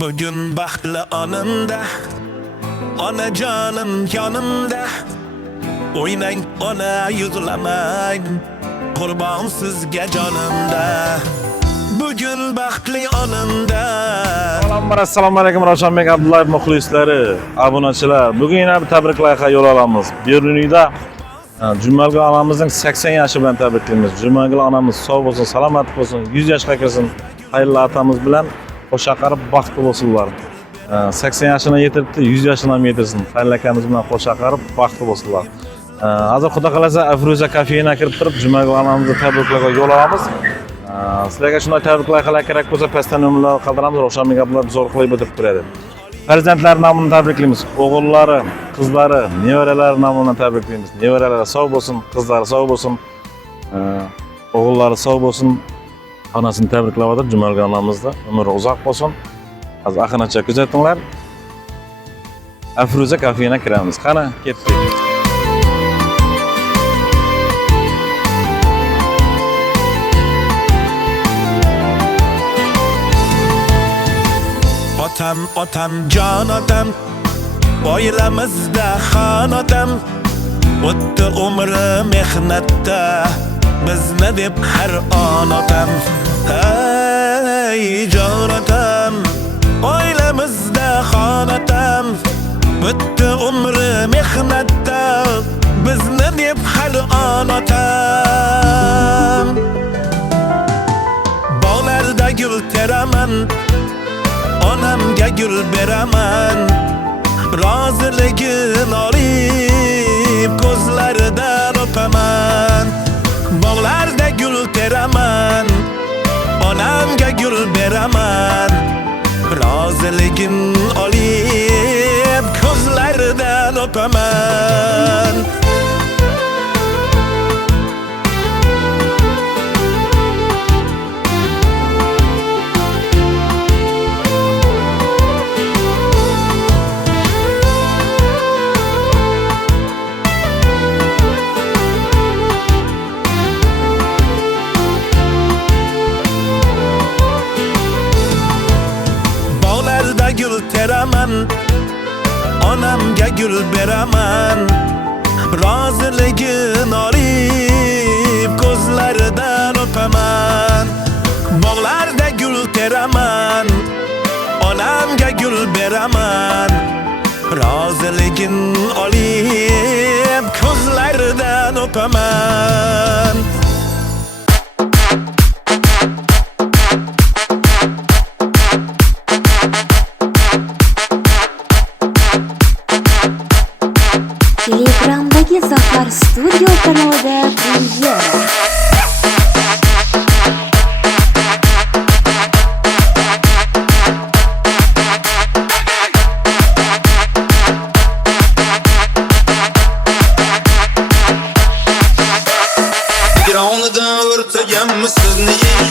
Bugün baxtli onimda, onajonim yonimda. O'ynang ona yig'lamang, qurbon sizga jonimda. Bugün baxtli onimda. Assalomu alaykum Ravshanbek Abdullayev muxlislari, obunachilar. Bugun yana bir tabriklarga yo'l olamiz. Beruniyda Jumalgul onamizning 80 yoshi bilan tabriklaymiz. Jumalgul onamiz sog' bo'lsin, salomat bo'lsin, 100 yoshga kirsin. Xayrli atamiz bilan qo'sha qarib baxtli bo'lsinlar. 80 yoshini yetiribdi, 100 yoshini ham yetirsin. Xayrli akamiz bilan qo'sha qarib baxtli bo'lsinlar. Hozir xudo qalasa Afruza kafeyiga kirib turib Jumalgul onamizni tabriklarga yo'l olamiz. Sizlarga shunday tabriklar qilib kerak bo'lsa pastdan nomerlar qoldiramiz. Ravshanbek Abdullayev zo'r qilib o'tirib turadi. Farzandlar nomidan tabriklaymiz. O'g'illari, qizlari, nevaralari nomidan tabriklaymiz. Nevaralari sog' bo'lsin, qizlari sog' bo'lsin, o'g'illari sog' bo'lsin. Onasini tabriklayotir Jumalgul onamizni. Umri uzoq bo'lsin. Hozir axinacha kuzatinglar. Afruza kafeyiga kiramiz. Qani, ketdik. Otam, jon otam, oilamizda xon otam. O'tdi umri mehnatda, bizni deb har on otam. Ey jon otam, oilamizda xon otam. O'tdi umri mehnatda, bizni deb har on otam. Bog'larda gul teraman, onamga gul beraman. Roziligin olib ko'zlaridan o'paman. Bog'larda gul teraman, onamga gul beraman. Roziligin olib ko'zlaridan o'paman. Gül teraman, onamga gül beraman. Roziligin olib ko'zlaridan o'paman. Bog'larda gul teraman, onamga gul beraman. Roziligin olib ko'zlaridan o'paman. Telegram'dagi Zafar Studio kanalida premyera. Yağlıdan örtegen sizni iş,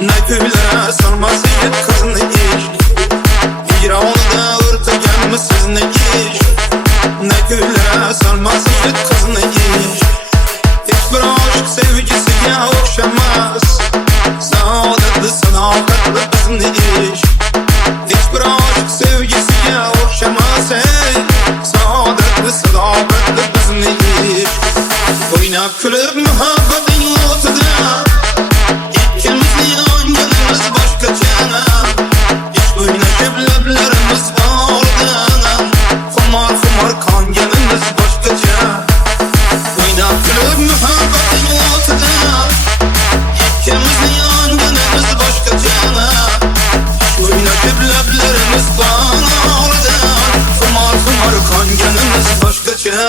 ne köylere sarmaz yet kızını iş. Yağlıdan örtegen sizni iş, ne köylere sarmaz yet kızını iş. Hiçbir aşk sevgisiga okşamaz, saadetli sadakatli bizni iş. Hiçbir aşk sevgisiga okşamaz, saadetli sadakatli bizni iş. Oynab kulib muhabbating o'tida, ikkimizning o'yinimiz boshqacha. Ish o'ynashib lablarimiz boridan, xumor qonganimiz boshqacha. Oynab kulib muhabbating o'tida, ikkimizning o'yinimiz boshqacha. Ish o'ynashib lablarimiz boridan, xumor qonganimiz boshqacha.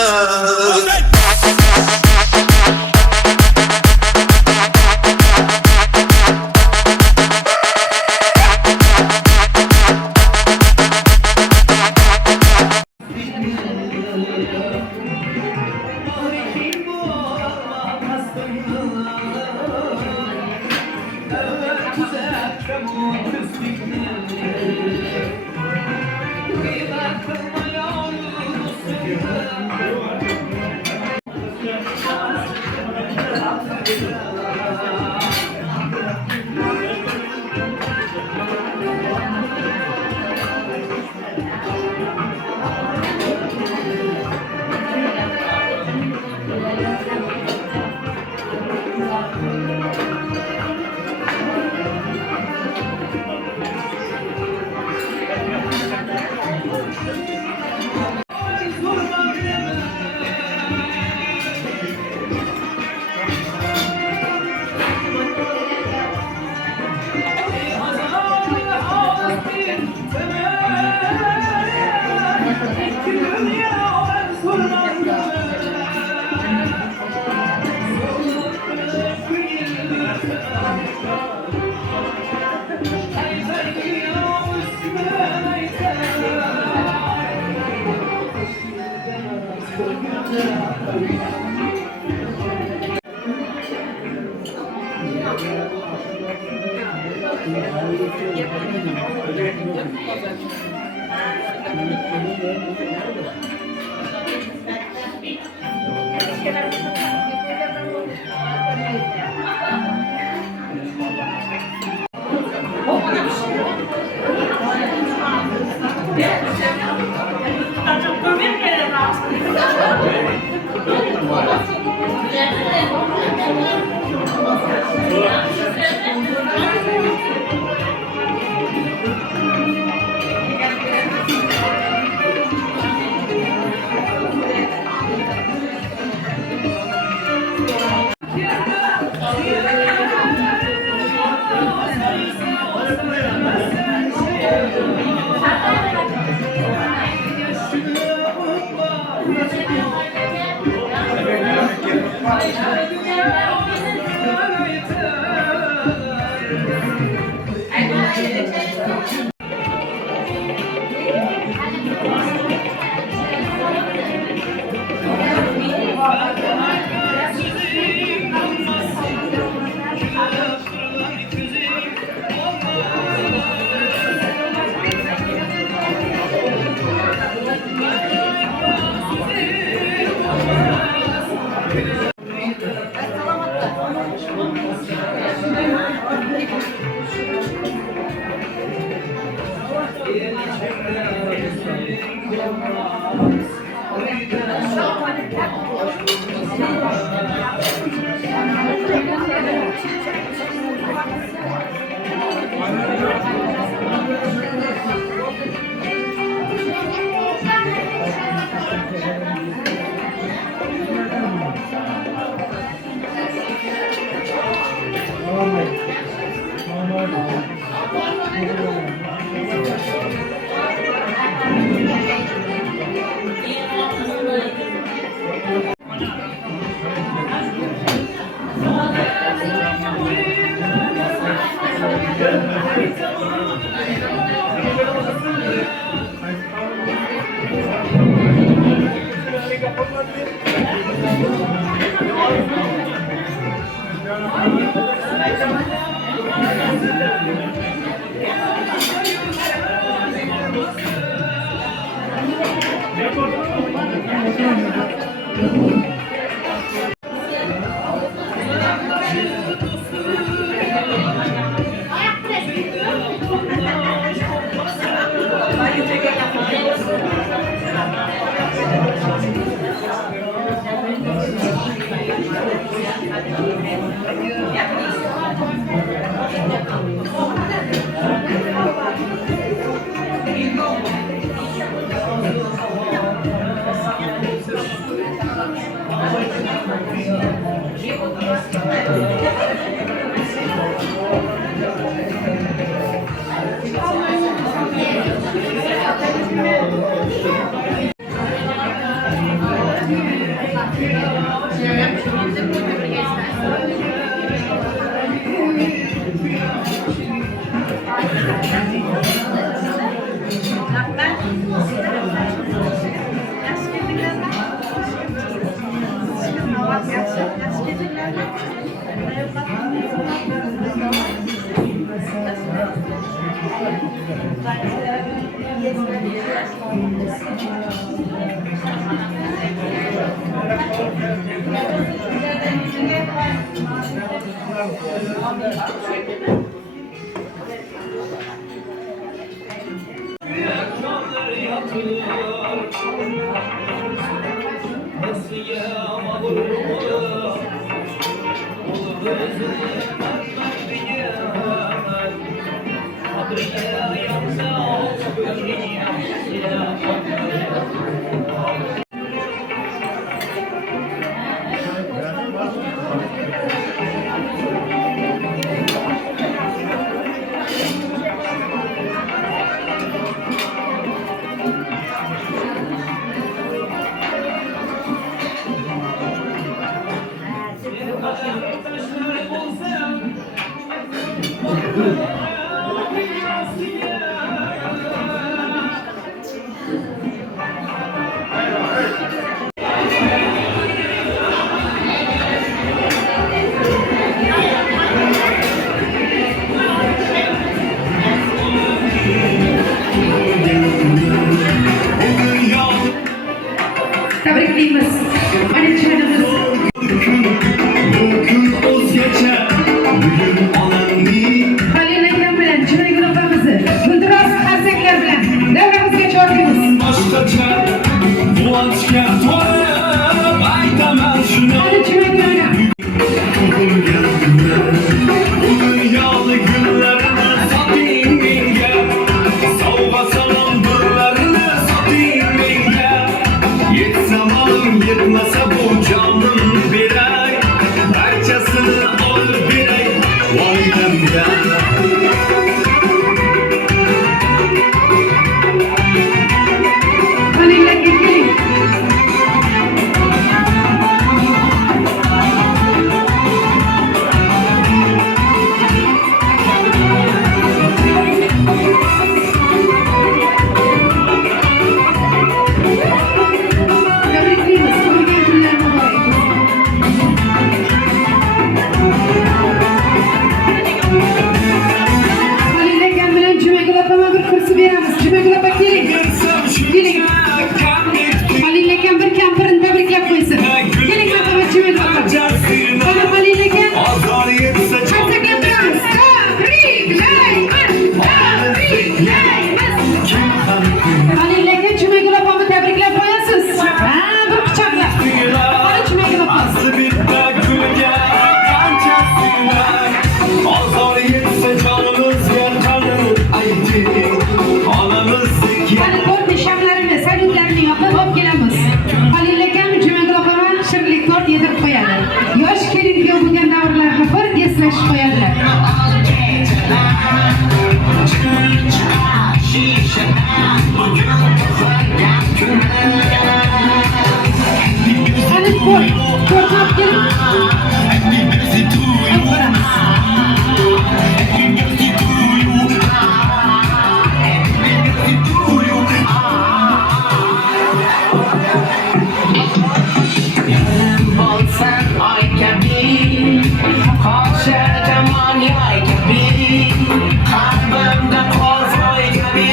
Kalbimde korkuy gibi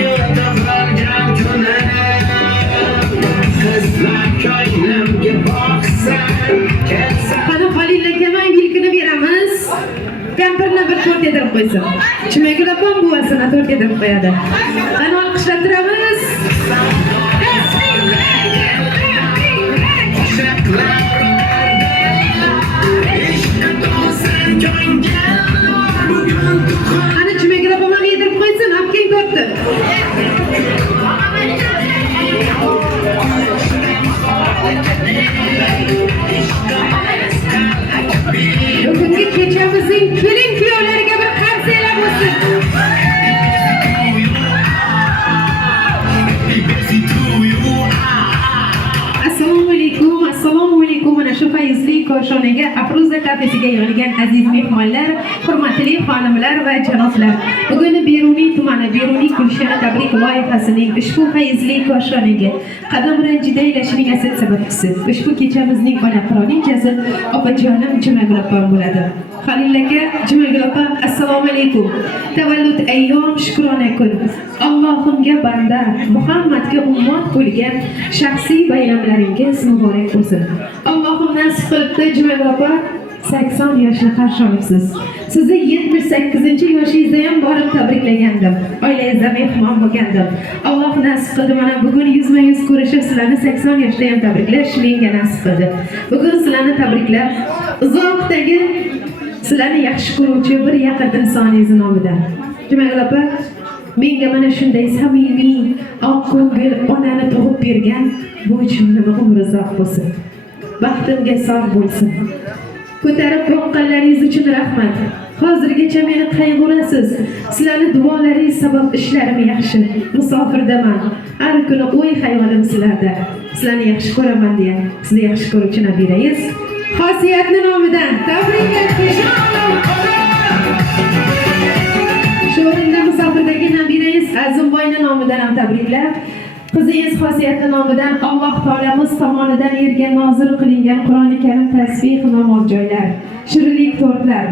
yıldızlarcan güne Kızlar köynümge baksan kelsen Qani Halil akaman yilkini beramiz. Kampirni bir to'rt yedirib qo'ysin. Chimagul opam buvasini to'rt yedirib qo'yadi. Qani olqishlab turamiz. Qani Chimagul opam ham yedirib qo'ysin. Opkang to'rtni. Bugungi kechamizning kelin kuyovlariga bir qarsiylar bo'lsin. Assalomu alaykum. Mana shu fayzli koshonaga Afruza kafesiga yig'ilgan aziz mehmonlar, hurmatli xonimlar va janoblar. Bugun Beruniy tumani Beruniy Gulshana tabrik loyihasining ushbu fayzli koshonaga qadam ranjida aylashining asl sababchisi ushbu kechamizning ona qirolichasi opajonim Jumagul opam bo'ladi. Halil aka, Jumagul opa, assalomu alaykum. Tavallud ayyom shukrona kun. Allohimga banda, Muhammadga ummat bo'lgan shaxsiy bayramlaringiz muborak bo'lsin. Allohim nasib qilibdi Jumagul opa 80 yoshni qarshi olibsiz. Sizni 78-yoshingizda ham borib tabriklagandim. Oilangizda mehmon bo'lgandim. Alloh nasib qildi, mana bugun yuzma-yuz ko'rishib sizlarni 80 yoshda ham tabriklash menga nasib qildi. Bugun sizlarni tabriklab, uzoqdagi sizlarni yaxshi ko'ruvchi bir yaqin insoningiz nomidan. Jumagul opa, menga mana shunday samimiy, oq ko'ngil onani tug'ib bergan bu uchunni umri uzoq bo'lsin. Baxtimga sog' bo'lsin. Ko'tarib boqqanlaringiz uchun rahmat. Hozirgacha meni qayg'urasiz. Sizlarning duolaringiz sabab ishlarim yaxshi. Musofirdaman. Har kuni o'y xayolim sizlarda. Sizlarni yaxshi ko'raman deya, sizni yaxshi ko'ruvchi nabirangiz Xosiyatni nomidan tabriklaymiz. Shu o'rinda musofirdagi nabirangiz Azimboyni nomidan ham tabriklab, qizingiz Xosiyatni nomidan Alloh taolamiz tomonidan yerga nozil qilingan Qur'oni Karim tasbih namoz joylar, shirinlik tortlar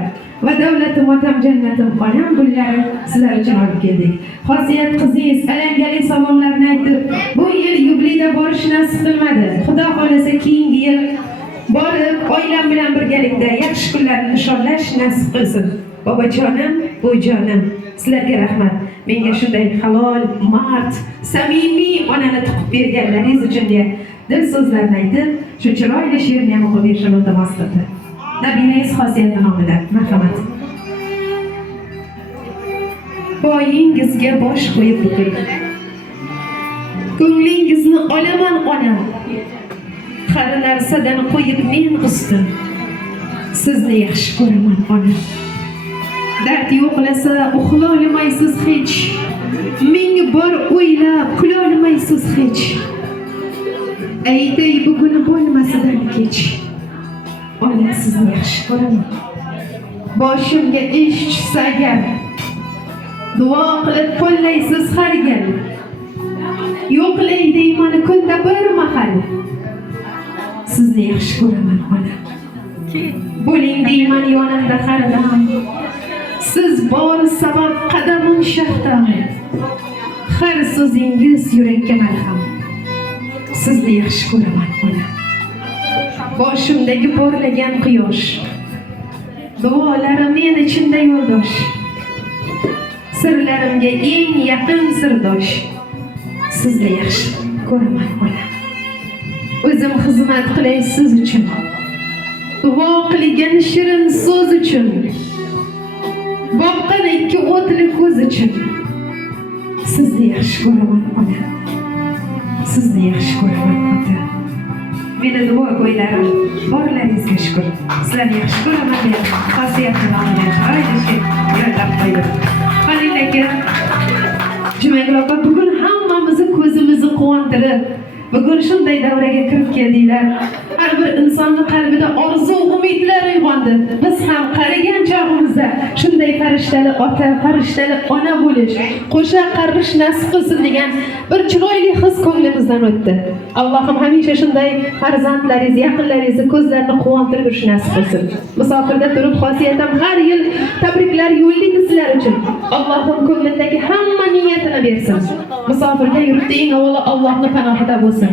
va davlatim otam jannatim onam gullari sizlar uchun olib keldik. Xosiyat qizingiz alangali salomlarni aytib, bu yil yubileyda borish nasib qilmadi. Xudo xolasa keyingi yil borib oilam bilan birgalikda yaxshi kunlarni nishonlash nasib qilsin. Bobojonim, bujonim, sizlarga rahmat. Menga shunday halol, mard, samimiy onani tuqib berganlaringiz uchun deya dil so'zlarni aytib, shu chiroyli she'rni ham o'qib berishni iltimos qildi. Nabingiz Xosiyatni nomidan marhamat. Boyingizga bosh qo'yib bugun ko'nglingizni olaman onam. Har narsadan qo'yib men ustun. Sizni yaxshi ko'raman onam. Dard yo'qlasa uxlolmaysiz hech. Ming bor o'ylab kulolmaysiz hech. Aytay bugun bo'lmasidan kech. Ona sizni yaxshi ko'raman. Boshimga ish tushsa agar duo qilib qo'llaysiz har gal. Yo'qlay deyman kunda bir mahal. Sizni yaxshi ko'raman ona. Bo'ling deyman yonimda har dam. Siz bor sabab qadamim shaxtam. Har so'zingiz yurakka malham. Sizni yaxshi ko'raman ona. Boshimdagi porlagan quyosh. Duolarim men ichimda yo'ldosh. Sirlarimga eng yaqin sirdosh. Sizni yaxshi ko'raman ona. O'zim xizmat qilay siz uchun. Duo qilgan shirin so'z uchun. Boqqan ikki o'tli ko'z uchun. Sizni yaxshi ko'raman ona. Sizni yaxshi ko'raman ota. Meni duo qo'ylarim borlaringizga shukr. Sizlarni yaxshi ko'raman deb Xosiyatni nomidan chiroyli yordam qo'ydim. Halil aka, Jumagul opa, bugun hammamizni ko'zimizni quvontirib, bugun shunday davraga kirib keldinglar. Har bir insonning qalbida orzu, umidlar uyg'ondi. Biz ham qarigan chog'imizda shunday farishtali ota, farishtali ona bo'lish, qo'sha qarg'ish nasib qilsin degan bir chiroyli his ko'nglimizdan o'tdi. Allohim hamisha shunday farzandlaringiz, yaqinlaringizni ko'zlarini quvontirib yurish nasib qilsin. Musofirda turib xosiyatam har yil tabriklar yo'llaydi sizlar uchun. Allohim ko'nglindagi hamma niyatini bersin. Musofirga yurtda eng avvalo Allohning panohida bo'lsin.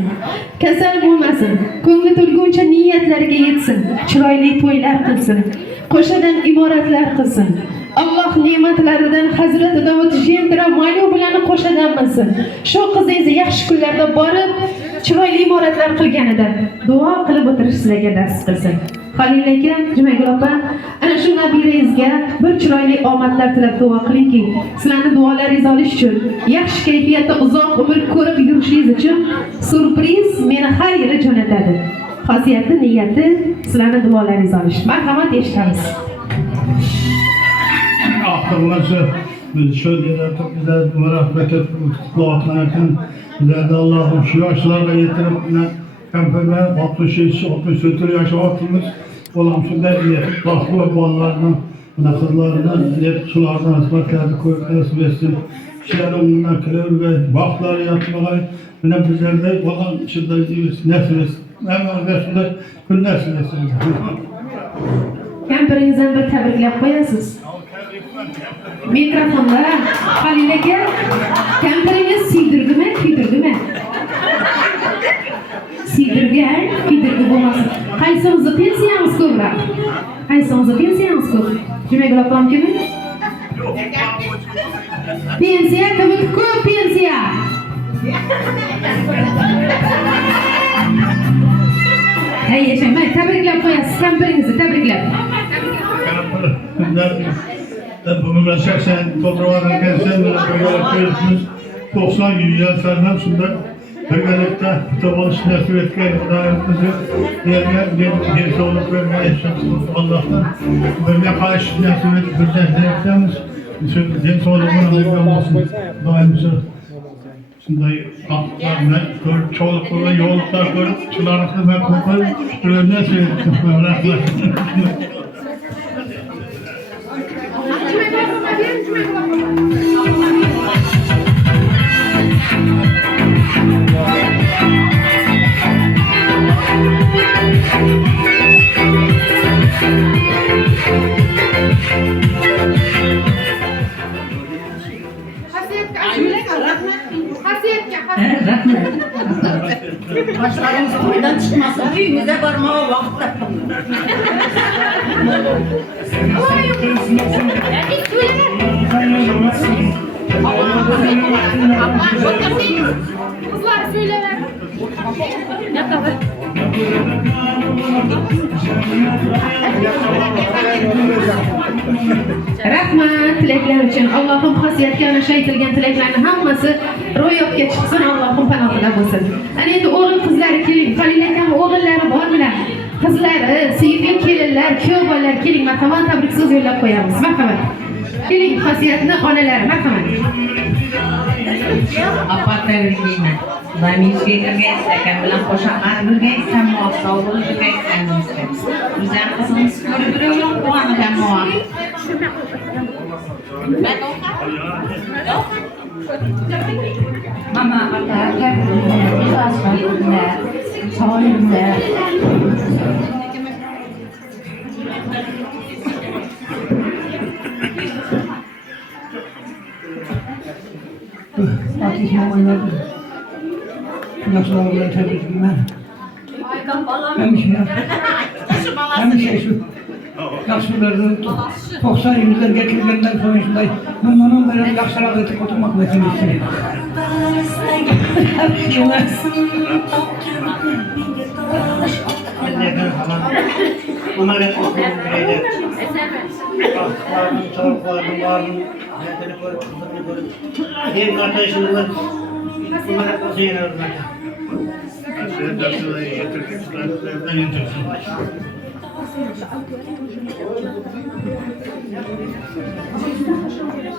Kasal bo'lmasin, ko'ngli to'lguncha niyatlariga yetsin, chiroyli to'ylar qilsin, qo'shadan iboratlar qilsin. Alloh ne'matlaridan Hazrati Davud jendira Mayo bilan qo'shadan bilsin. Shu qizingizni yaxshi kunlarda borib, chiroyli iboratlar qilganida duo qilib o'tirish sizlarga nasib qilsin. Xalil aka, Jumagul opa, ana shu nabirangizga bir chiroyli omadlar tilab duo qilingki, sizlarning duolaringiz olish uchun, yaxshi kayfiyatda uzoq umr ko'rib yurishingiz uchun surpriz meni har yili jo'natadi. Xosiyati, niyati sizlarning duolaringiz olish. Marhamat, eshitamiz. Ahtarlısı biz şöyle güzel merhamet et kutluatlarken bizler de Allah'ım şu yaşlarla getirip kampanya 63-64 yaş vaktimiz olan şunda yetip baklı olanlardan kızlardan sulardan asmaklarda koyup etsin. Şehirlerine kiler ve bakları yapmalar yine bizlerde olan şurada nefes hemen şurada gün nefes Kampiringizdan bir tabriklab qo'yasiz. Mikrofonda Xalil aka, kampiringiz siydirdimi, kuydirdimi? Siydirgan, kuydirgi bo'lmasin. Qaysingizni pensiyangiz ko'proq? Qaysingizni pensiyangiz ko'p? Jumagul opam kimi? Pensiya kimi ko'p pensiya? Hey yashang, men tabriklab qo'yasiz, kampiringizni tabriklab. Bu memleketsen toprağına gelsen böyle görüyorsunuz 90 yaşlarından sonra birlikte tavan nefret etken dairimizi diğer olup vermeye yaşarsınız Allah'tan böyle karşı nefret etmemiz diğer olup olmasın daimimize şimdi aktarına çoğuluklarla yoğunluklar görüp çılarlıklı ve koklar ürünler seyrettim Başlarımız toydan çıkmasın, düğünüze varmaya vakit tapın. Kızlar söyleler. Rahmat tilaklar uchun. Allohim xosiyatga ana shu aytilgan tilaklarning hammasi ro'yobga chiqsin, Allohim panohida bo'lsin. Ana endi o'g'il qizlari keling. Xalil akam o'g'illari borlar. Qizlari, sevimli kelinlar, kuyovlar keling, marhamat tabrik so'z yo'llab qo'yamiz. Marhamat. Keling, xosiyatni onalari, marhamat. Apa tabriklayman. Zaminga kirgaysan, bilan qo'sha qarg'ilgaysan, sog' bo'lgaysan. Bizlar qizimiz ko'rib turib, quvongan mo'an. Mama, aka, gapirlar, so'yinglar. Fatih oynadı. Yaşlarla tebrik ederim. Hemşe şu yaşlıları 90 yıllar geçirgenden sonuçta bunların böyle yaşlara ötüp oturmak meselesi.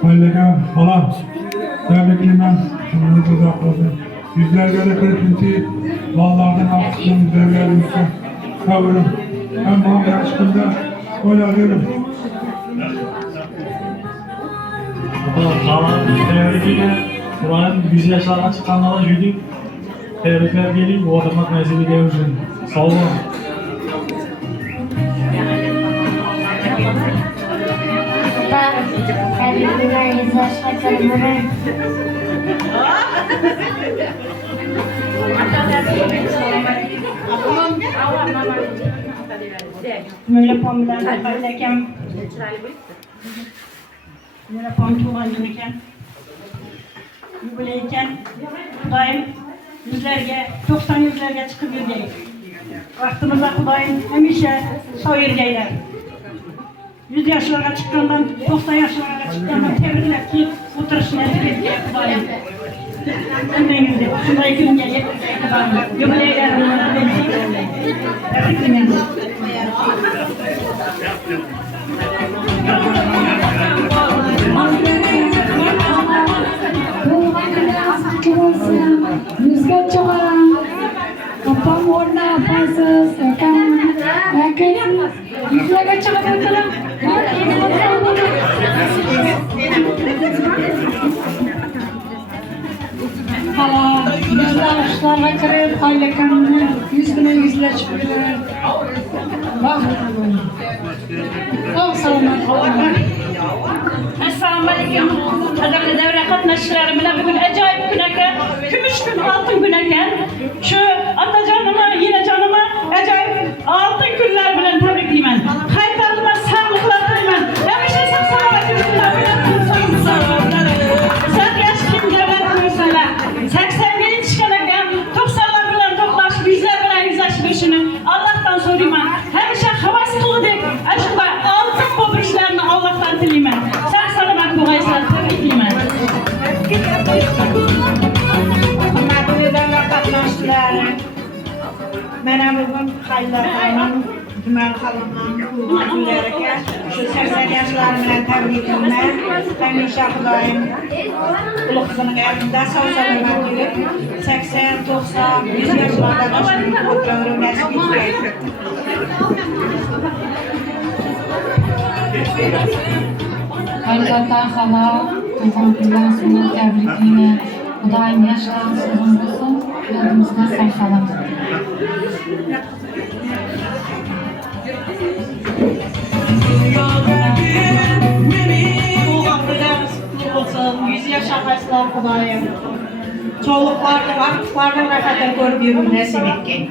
Hallega falan tebriklemem şunları uzakladı. Yüzlerce de kırıkıntı ballardan aksın devlerimizde kavurum. Ben bana yaşkında gol alıyorum. Kalan tebrikler. Ulan 100 yaşlarına çıkanlara jüdik. Tebrikler gelin. Bu oturmak nasip ediyoruz. Sağ olun. Böyle pamuklar yaparken böyle pamuk tuğlancıyken böyleyken Xudayım yüzlerge, 90 yüzlerge çıkıp yürüyecek. Vaktimizde Xudayım hemişe soyurgeyler. 100 yaşlara çıktığından 90 yaşlara çıktığından tebrikler ki oturuşuna etkiledik Xudayım. Hemen yüzde, şunday gün gelecek Xudayım. Yubileyler tebrikler. Yüzge çoğan, kapam orna yapasız, yüzge çoğan oturun. Hala, yüzde aşılarla kırıp, aylakanını, yüzüne yüzle çıkıyorlar. Bak, çok selamet. Assalamu alaikum. Qadrli davra qatnashchilari bilan bugun ajoyib kun ekan. Kumush kun, oltin kun ekan. Shu otajonimni, yenajonimni ajoyib oltin kunlar bilan tabriklayman. Qaytarilmas sog'liqlar tilayman. Hamisha sog'-salomat yursinlar. Sog' yashashga davlat qo'ysinlar. 80 ga yetishgan ekan. 90lar bilan to'qnashib, 100lar bilan yuzlashib yurishini Allohdan so'rayman. Hamisha havas qildik. Ashunday oltin qo'brishlarni Allohdan tilayman. Sog'-salomat bo'linglar. Tabriklayman. Hurmatli davlat qatnashchilari, mana bugun Xayrulloh Jumal xalqning kunlariga shu 80 yoshlar bilan tabriklayman. Hamisha Xudoyim ulug'ning yonida sog'-salomat yurib, 80, 90, 100 yoshlardan o'tib nasib etsin. Haqiqatan halol, tug'ilgan kunlar sizni tabriklayman. Xudoyim yaşlarınız uzun bo'lsin, yodimizda sog'-salomat. Olsun, 100 yaşamaslar Xudoyim. Çoğluklarni, vaqtlarni rohatini ko'rib yurib nasib etgan.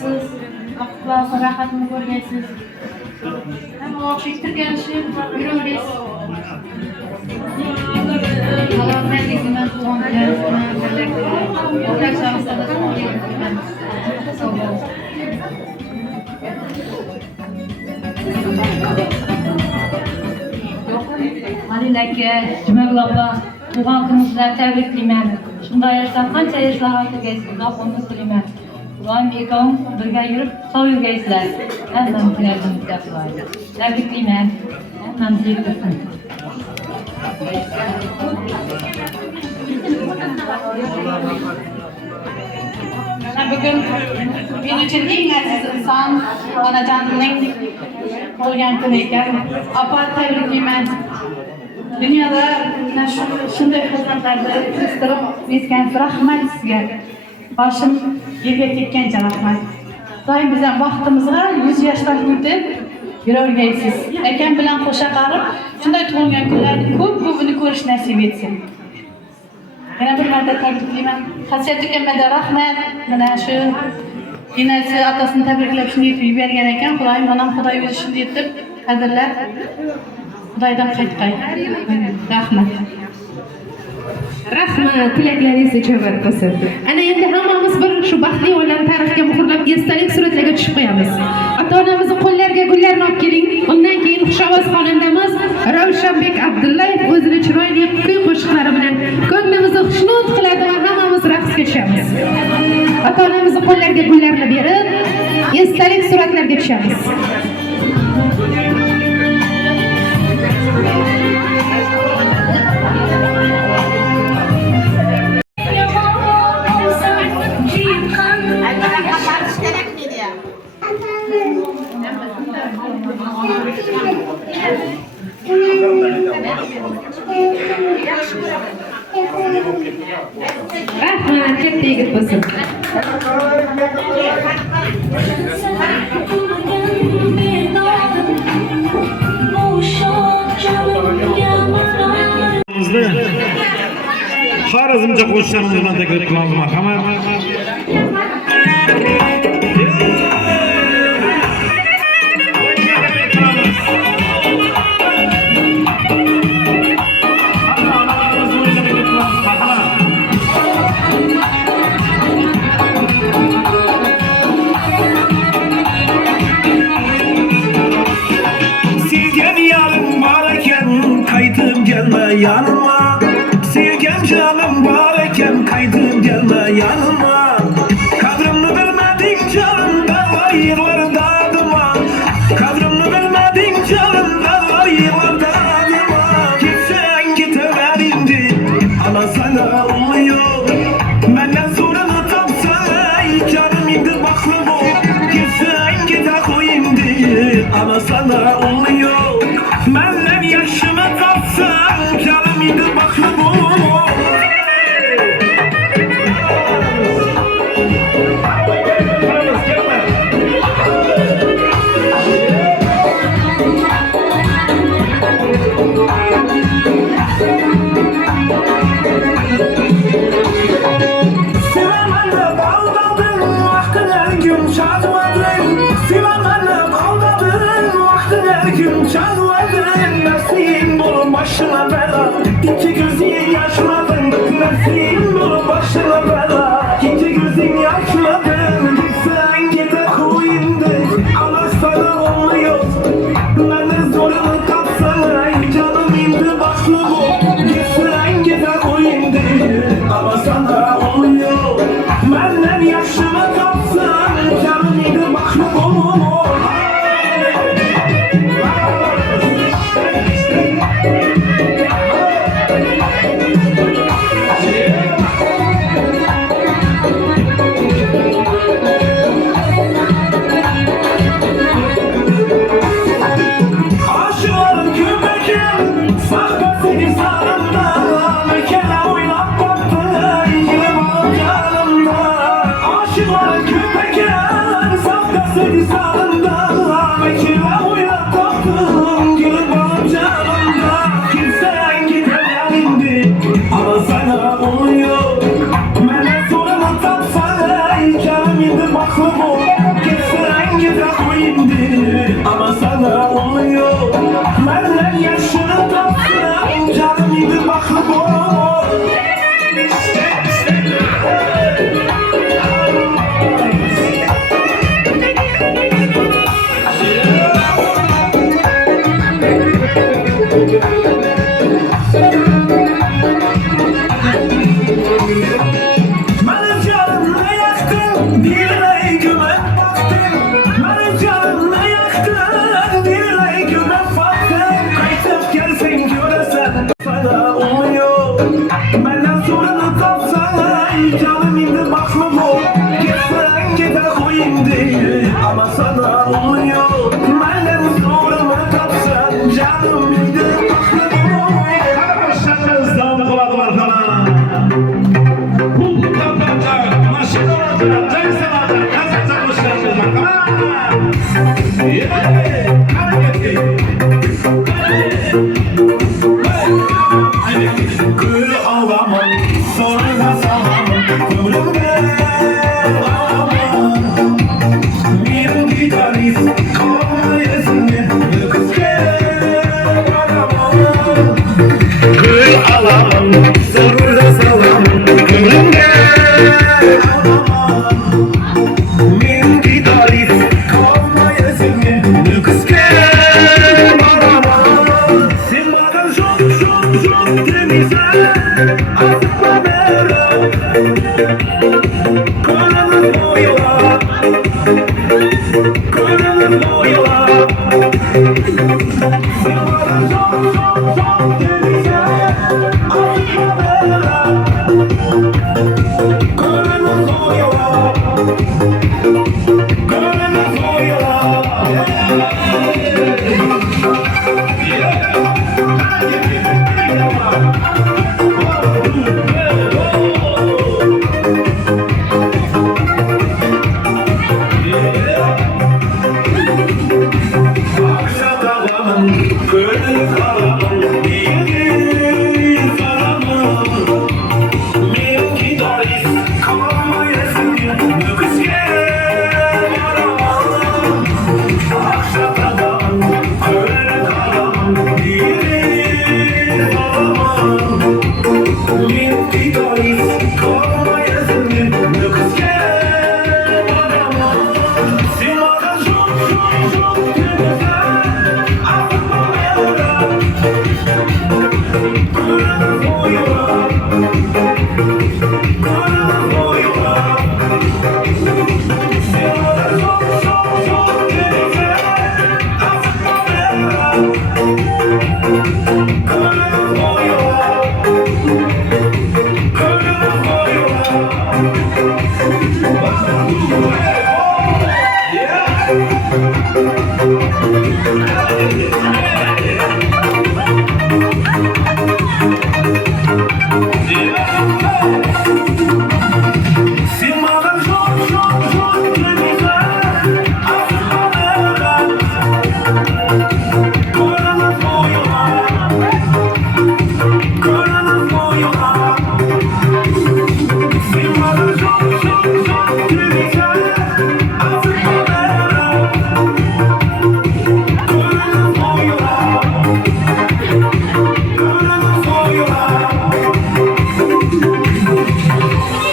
Siz vaqtlarni rohatini ko'rgansiz. Hamma o'xshaytirgan shu yuraverasiz. Salomatlik bilan tug'ilgan Malilaka, Jumal opa, tug'ilgan kuningizdan tabriklayman. Shunday yoshlar qancha yoshlarga o'tgaysiz, Allohni tilayman. Xudoyim ikkoving birga yurib, sog' yurgaysizlar. Hammamiz tilayimizga Xudoyim. Tabriklayman. Hammamiz yursin. Bugün benim için en aziz inson onajonimning tug'ilgan kuni ekan. Opa tabriklayman. Dunyoda shunday xizmatlarda o'stirib o'sgansiz, rahmat sizga. Boshim yerga tekkancha rahmat. Xudoyim bizdan vaqtimizga 100 yoshdan o'tib yuravergaysiz. Akam bilan qo'sha qarib, shunday tug'ilgan kunlarni ko'p-ko'pini ko'rish nasib etsin. Yana bir marta tabriklayman. Hasiyat akamga rahmat. Mana shu enasi otasini tabriklab shunday deb bergan ekan. Xudoyim onam Xudoy o'zi shunday deb qadrlab Xudoydan qaytqay. Rahmat. Rahmat, tilaklaringiz ijobat qilsin. Ana endi hammamiz bir shu baxtli onlarni tarixga muhrlab esdalik suratlarga tushib qo'yamiz. Ota-onamizning qo'llariga gullarni olib keling. Undan keyin xushovoz xonandamiz Ravshanbek Abdullayev o'zining chiroyli kuy-qo'shiqlari bilan ko'nglimizni xushnud qiladi va hammamiz raqsga tushamiz. Ota-onamizning qo'llariga gullarni berib, esdalik suratlarga tushamiz. Rahmat, katta yigit bo'lsin. Xorazmcha qo'shiqlarimizdan taklif qilamiz, marhamat. Sevgen yarım var eken kaydım gelme yanıma. Sevgen canım var eken kaydım gelme yanıma. Kadrımını bilmedin canım ben ayırlarda adıma. Kadrımını bilmedin canım ben ayırlarda adıma. Gitsen gideverindi ama sana olmuyor. Benden sorunu tapsan canım indi baklı bu. Gitsen gide koyindi ama sana olmuyor. Benden yaşımı tapsan canım indi baklı bu. Silemenle bağladın vaktin her gün çatmadın. Silemenle bağladın vaktin her gün çatmadın. Nefsin bulup başına bela, iki gözün yaşladın. Nefsin bulup başına bela, iki gözün yaşladın. Gitsen gide koyundu ama sana olmuyor. Benden zorunu kapsana canım indi başlı bu. Gitsen gide koyundu ama sana olmuyor. Benden yaşımı kapsan canım indi başlı bu. Aşılarım köpekim, sakla seni sağımda. Mekele oynat baktı, ilgili balım canımda. Aşılarım köpekim, sakla seni sağımda. Mekele oynat baktı, ilgili balım canımda. Kimsen gidelerindi ama sana oluyor. Benden sorunu tapsana, canım indi baklı bu. Kimsen gide koyindi ama sana oluyor. Benden yaşını tapsın canım indi baklı bu. Benim canımı yaktın, birine güven baktın. Benim canımı yaktın, birine güven baktın. Kaytıp gelsin göresen sana olmuyor. Benden sorunu tapsana, canım indi baklı bu. Gitsen gide koyindi ama sana olmuyor. Benden sorunu tapsan canım indi baklı bu. Arkadaşlarımız dağınık oladılar falan. Bu kapatacak, maşın olacak, censen olacak, yazıcak hoşlarımız bakalım. Hareketli. Gül alamam, sonra salamam, ömrümde alamam. Bir gitarist kalmayasın, kızken alamam. Gül alamam, sonra salamam, ömrümde alamam. Bir gitarist kalmayasın, kızken alamam. Sen bana çok temizle, asma beni. Kanımız boyula, kanımız boyula. Sen bana çok temizle, asma beni. Kanımız boyula, kanımız Simalar çok çok çok güzel. Afrika'da Kırmızı boylar, kırmızı boylar. Simalar çok çok çok güzel. Afrika'da kırmızı boylar, kırmızı boylar.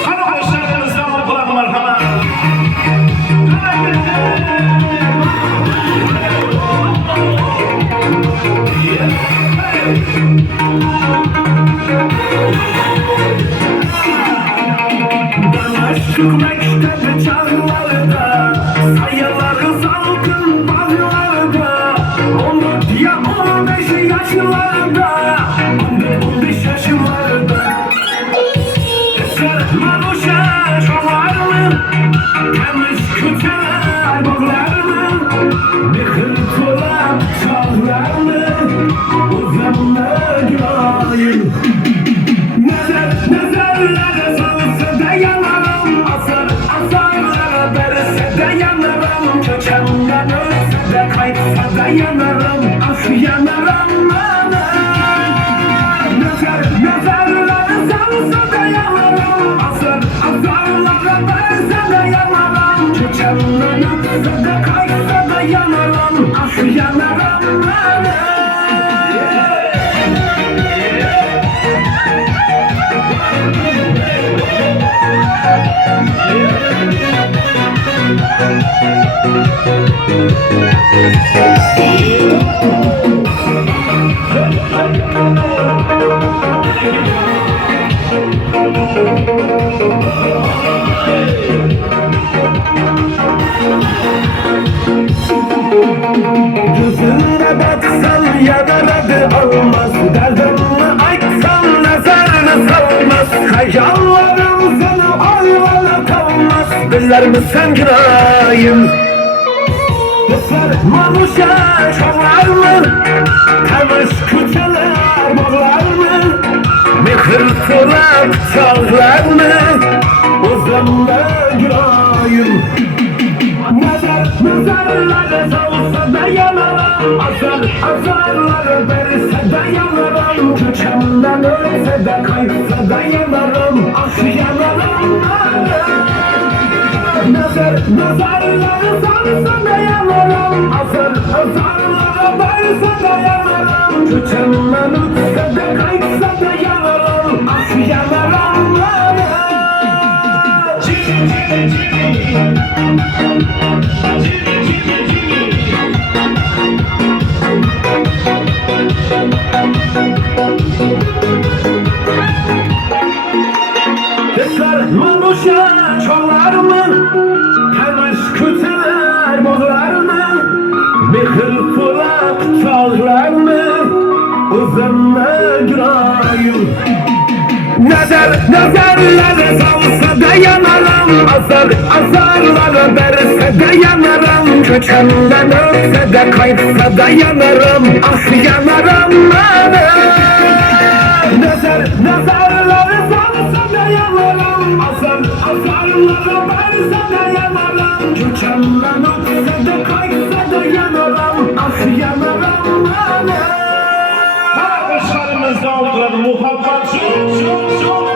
Arkadaşlarımızdan kulak merhamet. Aşık mektep çağlarda, sayıları salkın bazılarda. 14 ya 15 yaşlarda, 15 yaşlarda. Eser manuşa şovar mı? Temiz kütüler bağlar mı? Mehir kulak çağlar mı? Uzanma gönül. Nezerlere salsa da yanarım. Azarlara verse de yanarım. Kökemden ölse de kayıtsa da yanarım. Ah yanarım ana. Nezerlere salsa da yanarım. Azarlara verse de yanarım. Kökemden ölse de kayıtsa da yanarım. Ah yanarım ana. Gözüne baksan yanaradı olmaz. Derdimi açsan nazarını salmaz. Hayallarım sana ayvalı kalmaz. Bilir misin girayım? Eser manuşa şovar mı? Temiz kütüler bağlar mı? Mehir kulak çağlar mı? Uzanma girayım. Nazarlara salsa da yanarım. Azarlara verse de yanarım. Kökemden ölse de kayıpsa da yanarım. Ah yanarım ana. Nazarlara salsa da yanarım. Azarlara verse de yanarım. Kökemden ölse de kayıpsa da yanarım. Ah yanarım ana. Eser manuşa çolar mı? Temiz kütüler bağlar mı? Mehir kulak çağlar mı? Uzanma girayım. Nazarlara salsa da yanarım. Azarlara verse de yanarım. Kökemden ölse de kayıpsa da yanarım. Ah yanarım ana. Nazarlara salsa da yanarım. Azarlara verse de yanarım. Kökemden ölse de kayıpsa da yanarım. Ah yanarım ana. Arkadaşlarımızda oldukları muhabbet çok çok çok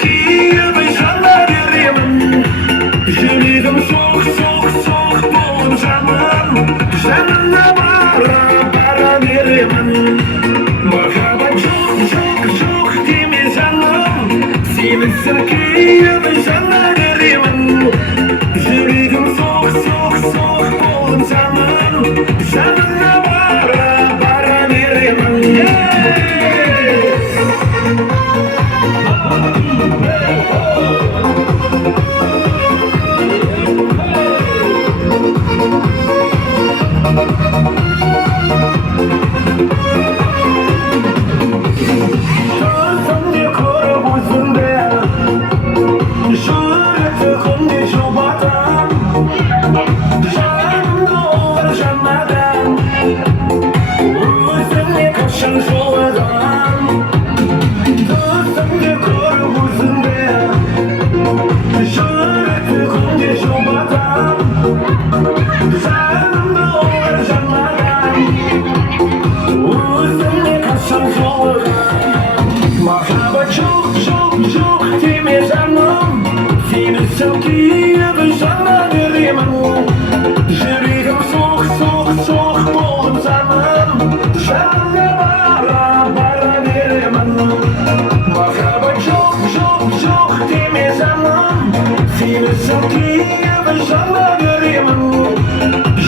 ki dışarıda yürüyemem. Yüreğim soğuk soğuk soğuk bol canım. Seninle bara yürüyemem. Merhaba çok çok çok kimi canım. Seni ki dışarıda yürüyemem. Yüreğim soğuk soğuk soğuk bol canım. Seninle bara yürüyemem. Gözümde kara gözünde, şöhreti kunde şobadan, canımda olur canmadan, özümde kaşın şobadan. Gözümde kara gözünde, şöhreti kunde şobadan, canımda olur canmadan, özümde kaşın şobadan. Merhaba çok çok çok kimi canım. Seni sevgiye dışarıda yürüyemem. Yüreğim soğuk soğuk soğuk bol canım. Dışarıda bara yürüyemem. Merhaba çok çok çok kimi canım. Seni sevgiye dışarıda yürüyemem.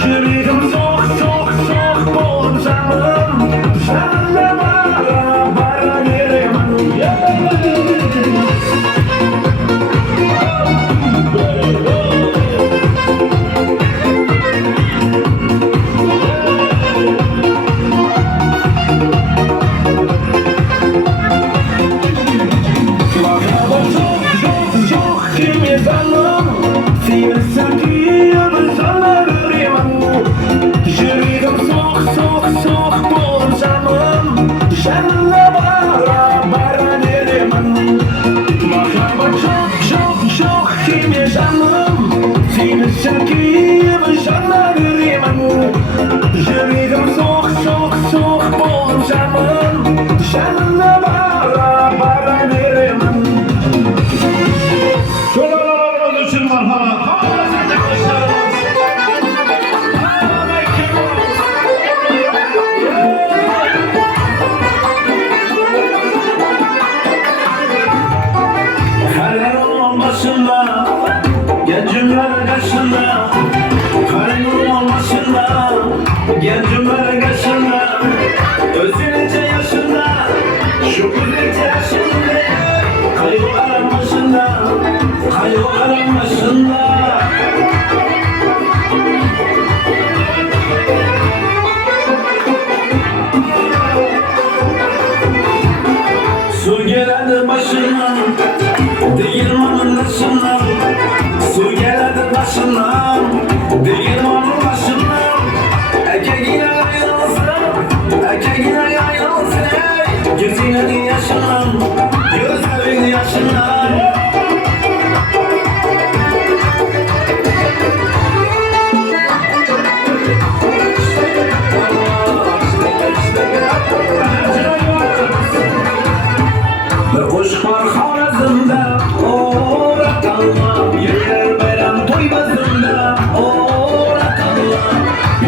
Yüreğim soğuk soğuk soğuk bol canım. Dışarıda bara yürüyemem. Merhaba çok çok çok kimi canım. Seni sevgiye dışarıda yürüyemem. Yüreğim soğuk soğuk soğuk bol canım. Seninle bara yürüyemem. Merhaba çok çok çok kimi canım. Seni sevgiye dışarıda yürüyemem. Yüreğim soğuk soğuk soğuk bol canım. Seninle bara yürüyemem. Şuralarımız için merhaba. Kararın başında, gencimler karşında. Kararın başında, gencimler karşında. Özünce yaşında, şükürlükçe yaşında. Kaygıların başında, kaygıların başında. Su geledi başından, değirmanın başından. Su geledi başından, değirmanın başından. Erkeğine yayılsın, erkeğine yayılsın. Gözünün yaşından, gözlerin yaşından. Bir kuş var Xorazm'da, orak Allah. Yerler veren toy bazında, orak Allah.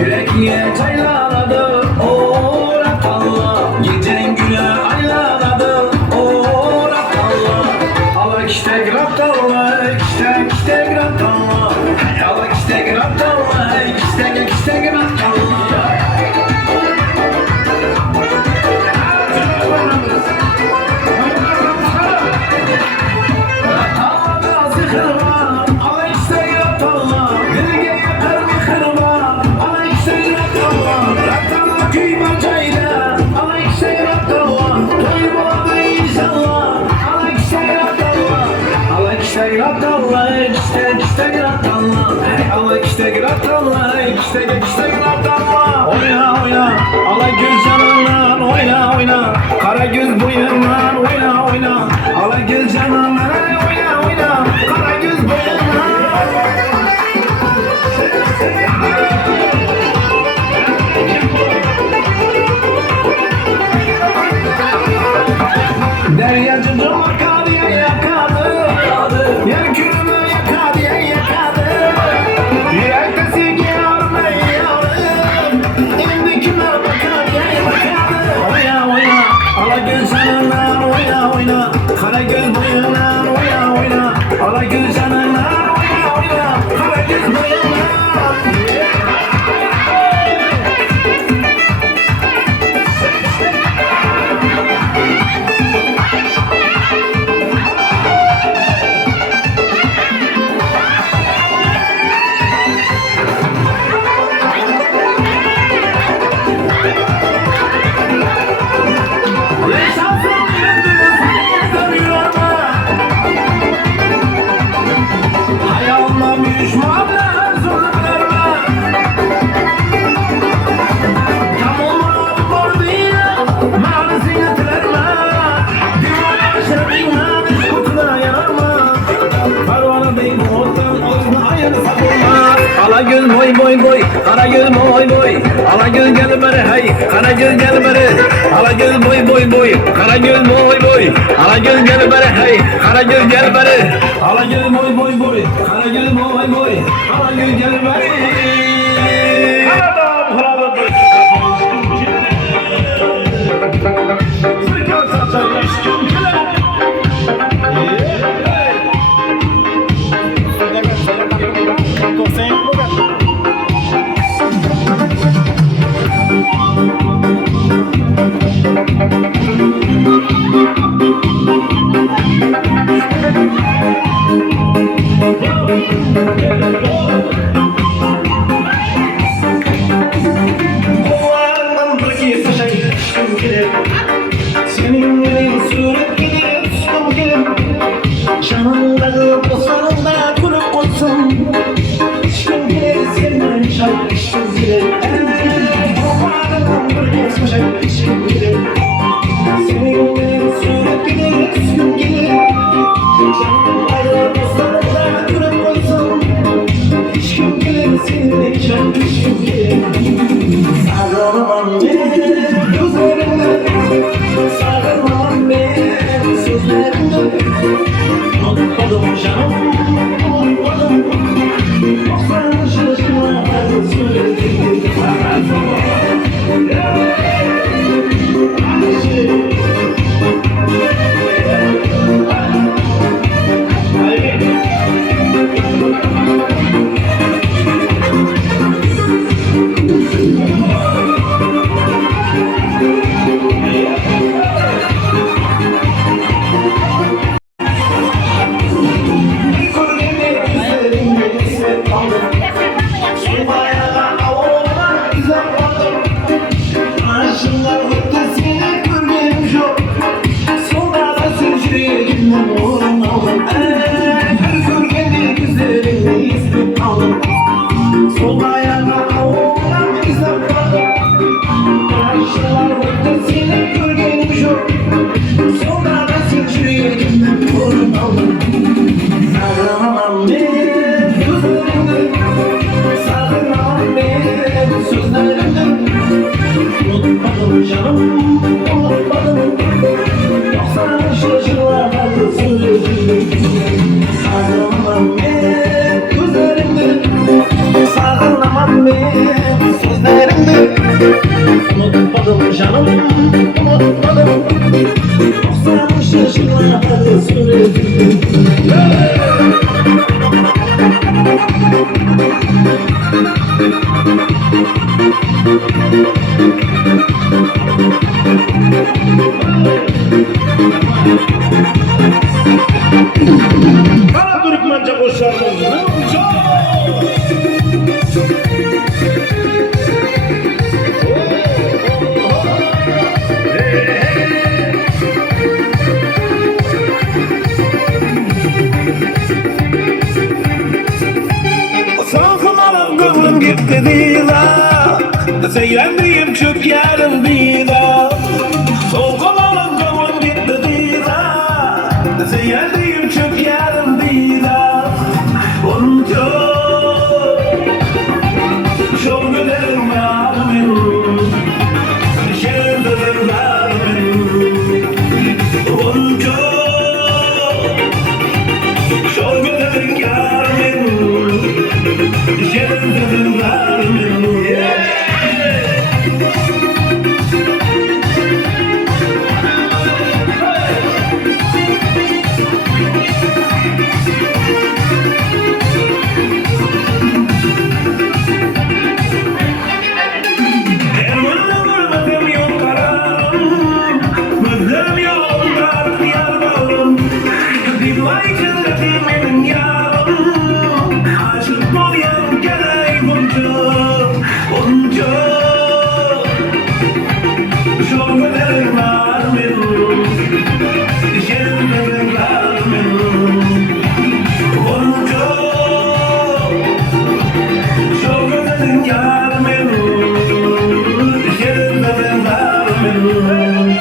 Yürek niye çaylanadı, orak Allah. Gecen güne aylanadı, orak Allah. Alak işte grat Allah, işte grat Allah. Alak işte grat Allah, işte grat Allah. Oyna oyna, alay göz canından oyna oyna, kara göz boyundan oyna oyna, alay göz canından oyna oyna, kara göz boyundan. Deryacıcım akar ya yakar. Kara gül canına oyna oyna, kara gül boyuna. Alagül boy boy boy, Karagül boy boy, Alagül gel beri hey, Karagül gel beri, Alagül boy boy boy, Karagül boy boy, Alagül gel beri hey, Karagül gel beri, Alagül boy boy boy, Karagül boy boy, Alagül gel beri. Unutmadım canım, unutmadım. Yoksa şaşırmadı sürekli. Kara Türkmence koşarımız ne olacak? Sansalarım gönlüm gitti dila, seyrendiğim çöp yarım dila. Sansalarım gönlüm gitti dila, seyrendiğim çöp yarım dila. Onca şol gülerim yarımın, şereflerim yarımın. Onca şol gülerim yarımın, şereflerim yarımın. Aytıldı menin yarım aşık bolyan geley buncu Şol gözlerin var benim Şeriflerin var benim Buncu Şol gözlerin yar benim Şeriflerin var benim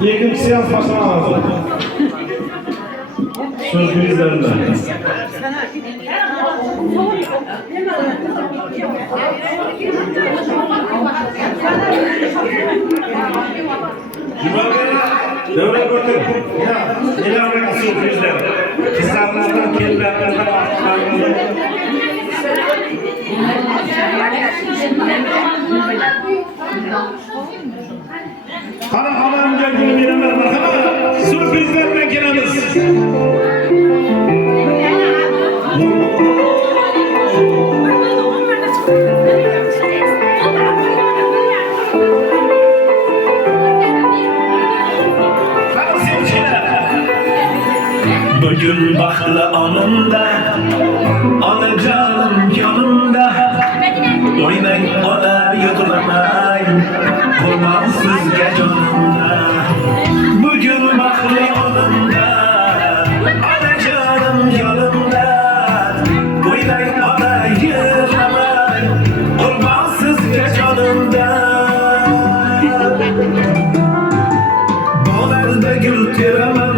Yekim siyah başına lazım. Söz bizlerinde. Devlet götür. Ya, ileride kasıyor bizler. Kızlarlardan, kedilerlerden, aktarlardan. Hanım geldiğini bilemez bakalım. Sürprizlerle geliriz. Bugün baklı anımda Alacağım yanımda Oynayın ona yudulamayın Kurmansız gecemde Bugün baklı anımda Alacağım yanımda Oynayın ona yudulamayın Kurmansız gecemde Boğlarda gül teremem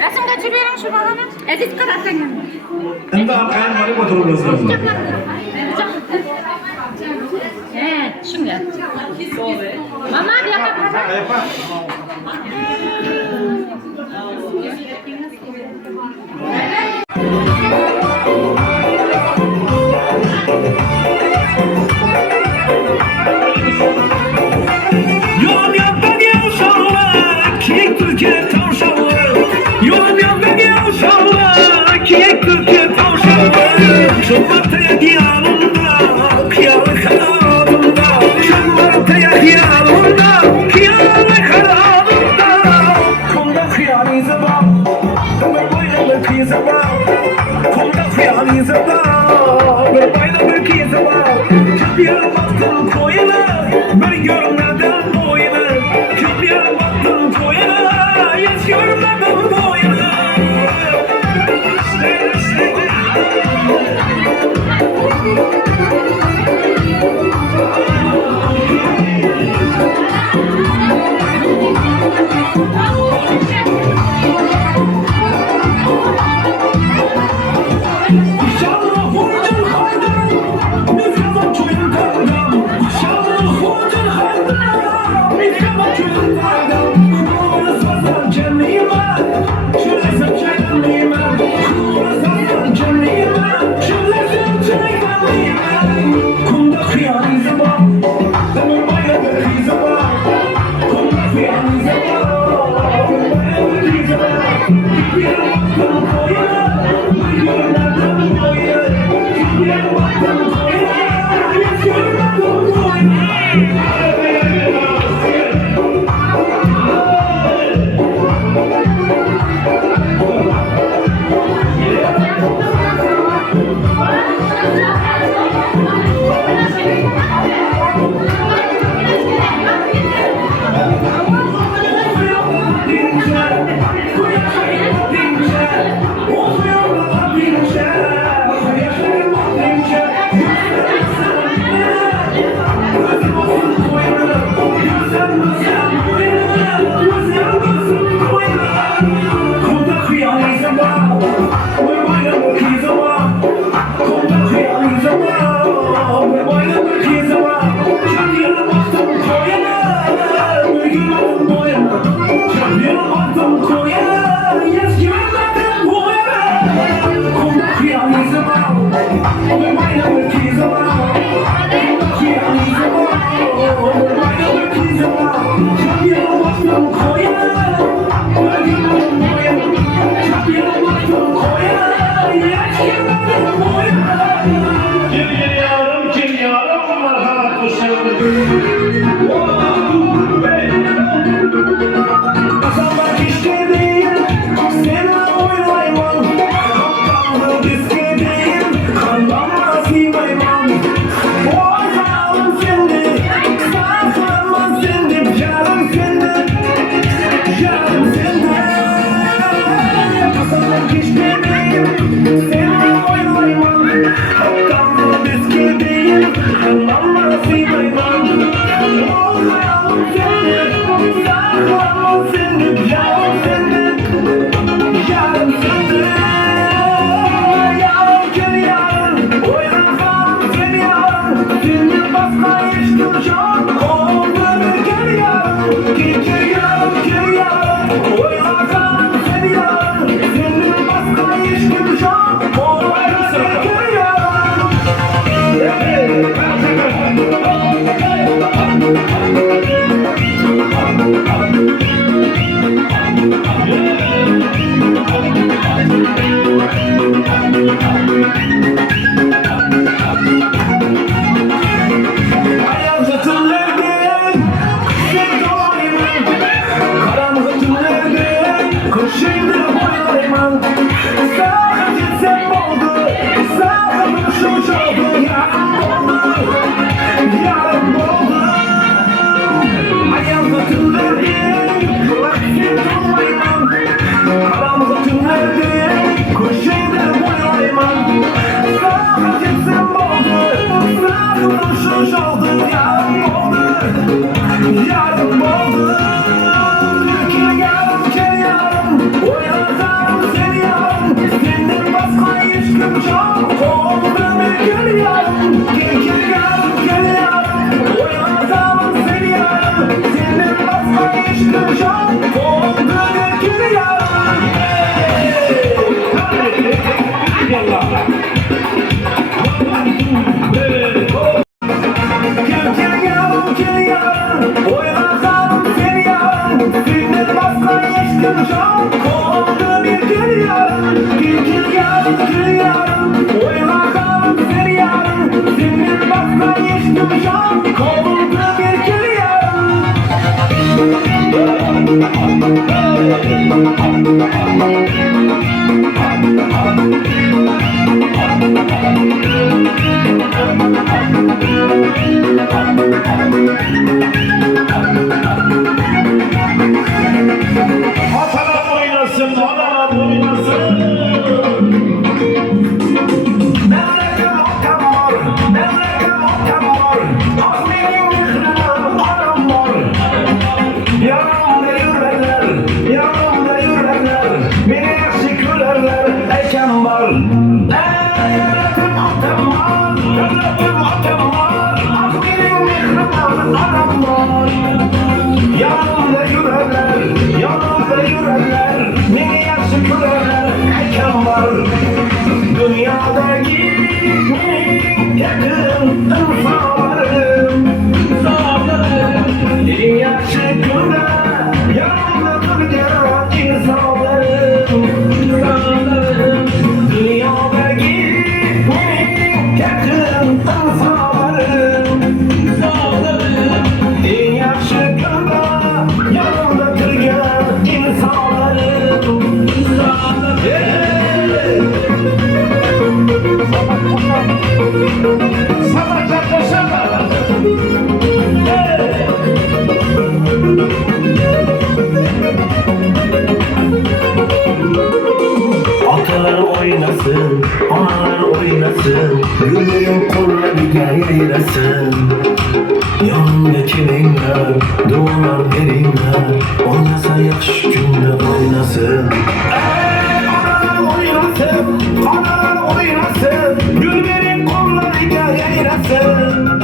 Resim kaçırıyorum şu bana. Edit karakterini. Anda arkaya varıp otururuz. Evet, şimdi. Mama bir yapalım. kızı var, bir bayla bir kızı var. Köpüye baktım koyuna, bir görmedim boyuna. Köpüye baktım koyuna, hiç görmedim boyuna. İnşallah vurcun haydan, bir zaman çoyun kardam. İnşallah vurcun haydan, bir zaman çoyun kardam. Kuru sazan cennime, şülesim cennime. Kuru sazan cennime, şülesim cennime. Kumda kıyanize bak, ömür bayla bir kıyıza bak. Kumda kıyanize bak, ömür bayla bir kıyıza bak. Bir baktım koyuna, bir görmedim boyuna. Bir baktım koyuna, hiç görmedim boyuna. Kazanmak istediğim, seninle oynayman. Kaptanlık istediğim, kanlanma simayman. Boğazalım seni, saklanma seni, yarım seni, yarım seni. Kazanmak istediğim, seninle oynayman. Kaptanlık istediğim, kanlanma simayman. Boğazalım seni, saklanma seni, yarım seni, yarım seni. Yarım gel yarım, oynasam seni yarım. Senin başka hiç duracak, oldu bir gel yarım. Gel yarım, gel yarım, oynasam seni yarım. Senin başka hiç duracak, oldu bir gel yarım. Ayağımda tümlerden, sen dolayman. Karanlık tümlerden, kurşundur boylayman. Sana gitsem oldu, sana kurşun çaldı. Yarım oldu, yarım oldu. Ayağımda tümlerden, sen dolayman. Karanlık tümlerden, kurşundur boylayman. Sana gitsem oldu, sana kurşun çaldı. Yarım oldu, yarım oldu. Gel yarım, oynasam seni yarım. Senden başka hiç kim yok, oldu bir gel yarım. Gel yarım, gel yarım, oynasam seni yarım. Senden başka hiç kim yok, oldu bir gel yarım. Gel yarım, gel yarım, oynasam seni yarım. Senden başka hiç kim yok, oldu bir gel yarım. Gel yarım, gel yarım, oynasam seni yarım. Senden Atalar oynasın, analar oynasın. Devletim otam var, devletim otam var. Ah benim mihrimim anam var. Yanımda yürürler, yanımda yürürler. Beni yaşı gülerler, ekem var. Devletim otam var, devletim otam var. Ah benim mihrimim anam var. Yanımda yürürler, yanımda yürürler. Beni yaşı gülerler, ekem var. Dünyadaki yakın insanlarım, dünya şıkkında yanımda duracak insanlarım. Dünyadaki yakın insanlarım, dünya şıkkında yanımda duracak insanlarım. Sana çakışamam. Atalar oynasın, analar oynasın. Güllerin kolları yayrasın. Yanındakiler, dualar verinler. Oynasa yakış günde oynasın. Analar oynasın, analar oynasın. Güllerin kolları yayrasın.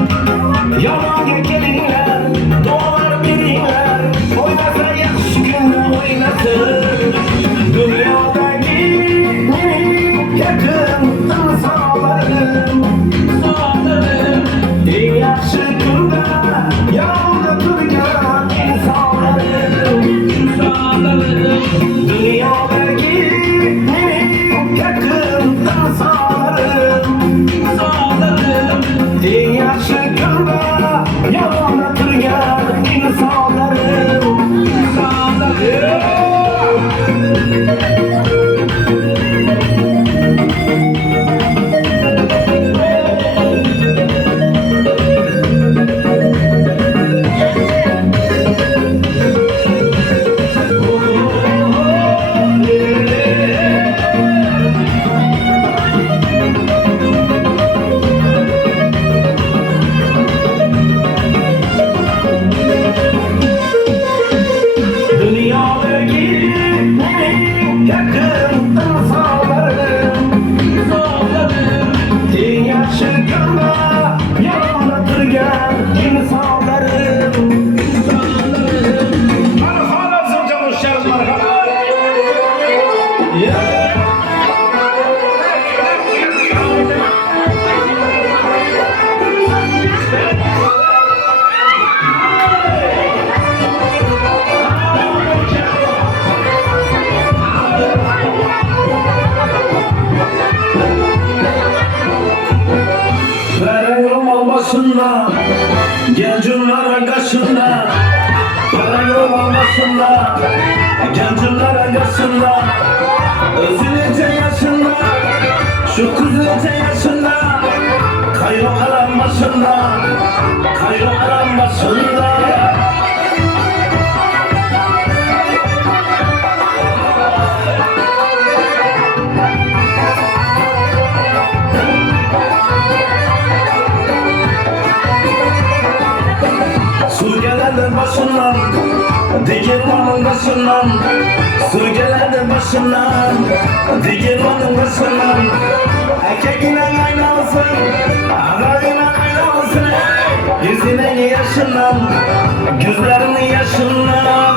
Yanındakiler, dualar verinler. Oynasa yakış günde oynasın. Dünyadaki yakın insanlarım, dünya şıkkında yanımda duracak insanlarım. Dünyadaki yakın insanlarım, dünya şıkkında yanımda duracak insanlarım. Dünyadaki yakın insanlarım, dünya şıkkında yanımda duracak insanlarım. Merhaba Zırcan, hoş geldin, merhaba. Ferayolun başında, gencunların kaşında. Ferayolun başında, gencunların kaşında. Özülece yaşında, şu kuzulece yaşında. Kayro aram başında, kayro aram başında. Sürgelerden başından, Digirmanın başından. Sürgelerden başından, Digirmanın başından. Erkekine aynalasın, ağabeyine aynalasın. Yüzüne yaşından, gözlerinin yaşından.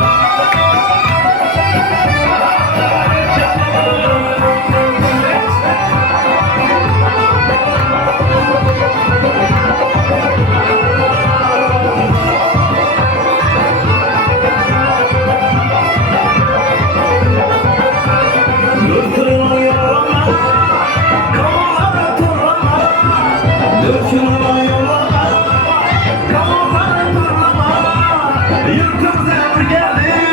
Yırtım zevr geldi.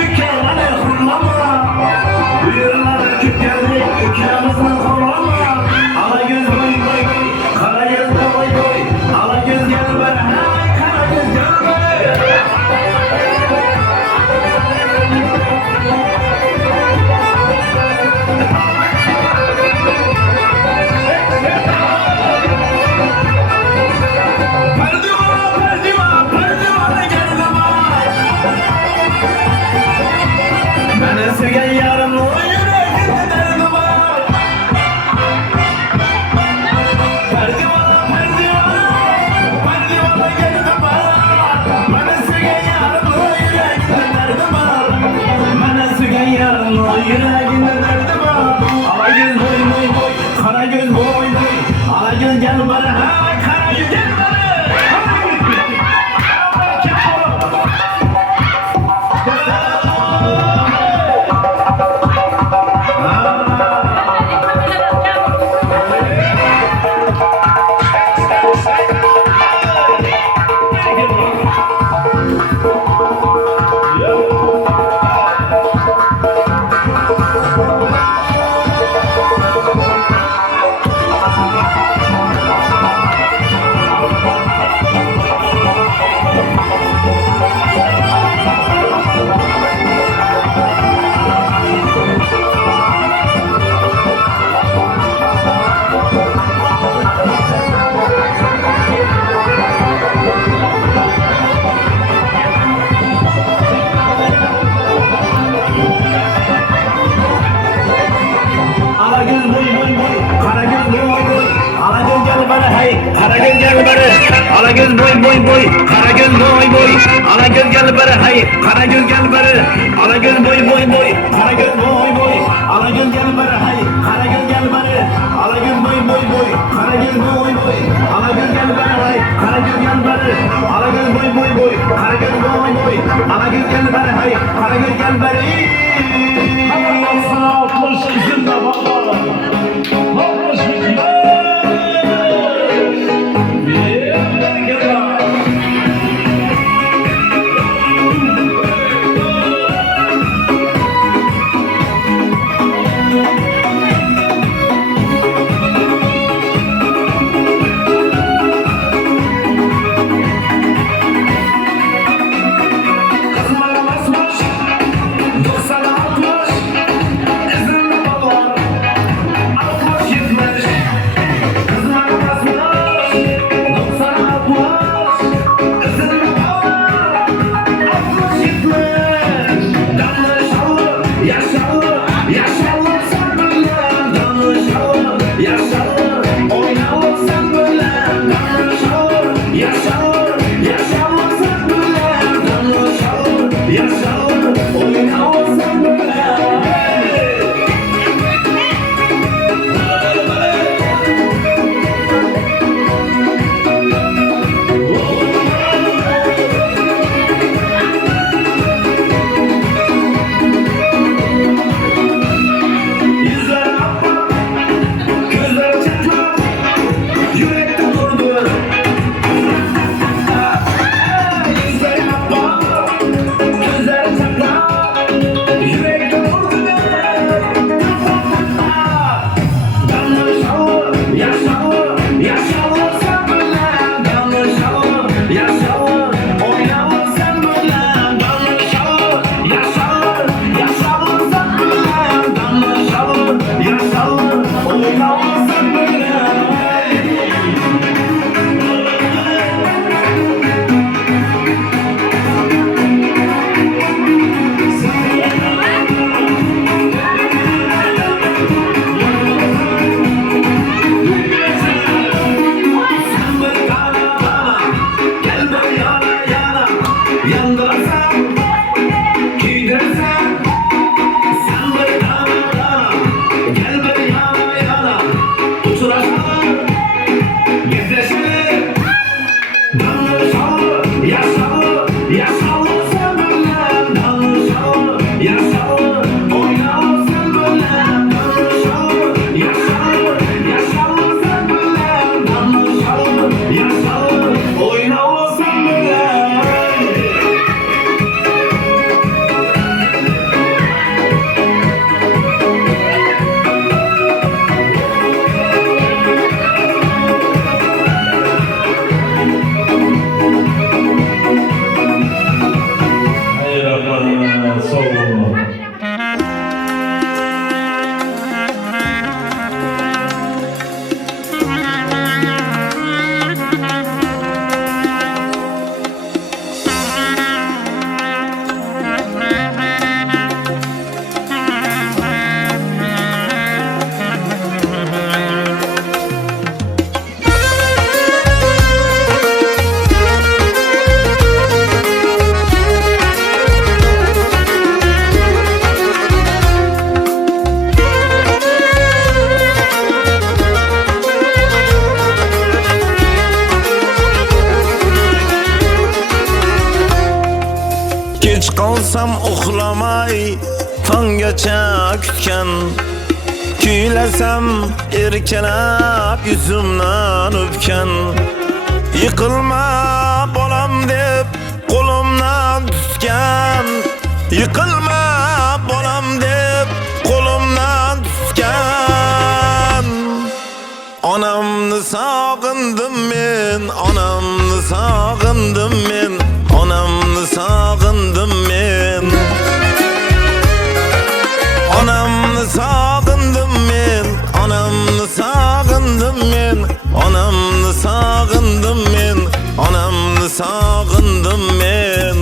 hey, kara göz gel beri, ala göz boy boy boy, kara göz boy boy, ala göz gel beri hey, kara göz gel beri, ala göz boy boy boy, kara göz boy boy, ala göz gel beri hey, kara göz gel beri, ala göz boy boy boy, kara göz boy boy, ala göz gel beri hey, kara göz gel beri, ala göz boy boy boy, kara göz boy boy, ala göz gel beri hey, kara göz gel beri. Kech qolsam uxlamay tonggacha kutgan, kuylasam erkalab yuzimdan o'pgan, yiqilma bolam deb qo'limdan tutgan, yiqilma bolam deb qo'limdan tutgan. Onamni sog'indim men, onamni sog'indim men, onamni sog'indim men. Onamni sog'indim men, onamni sog'indim men, onamni sog'indim men, onamni sog'indim men.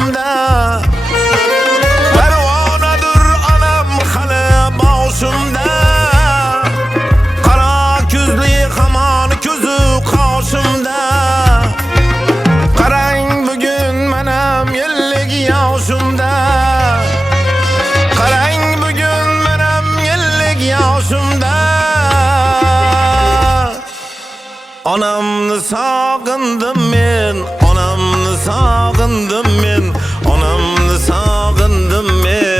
başımda Pervanedir anam hali başımda Kara küzlü haman közü karşımda Qarang bugün menem 50 yaşımda Qarang bugün menem 50 yaşımda Onamni sog'indim men onamni sog'indim men onamni sog'indim men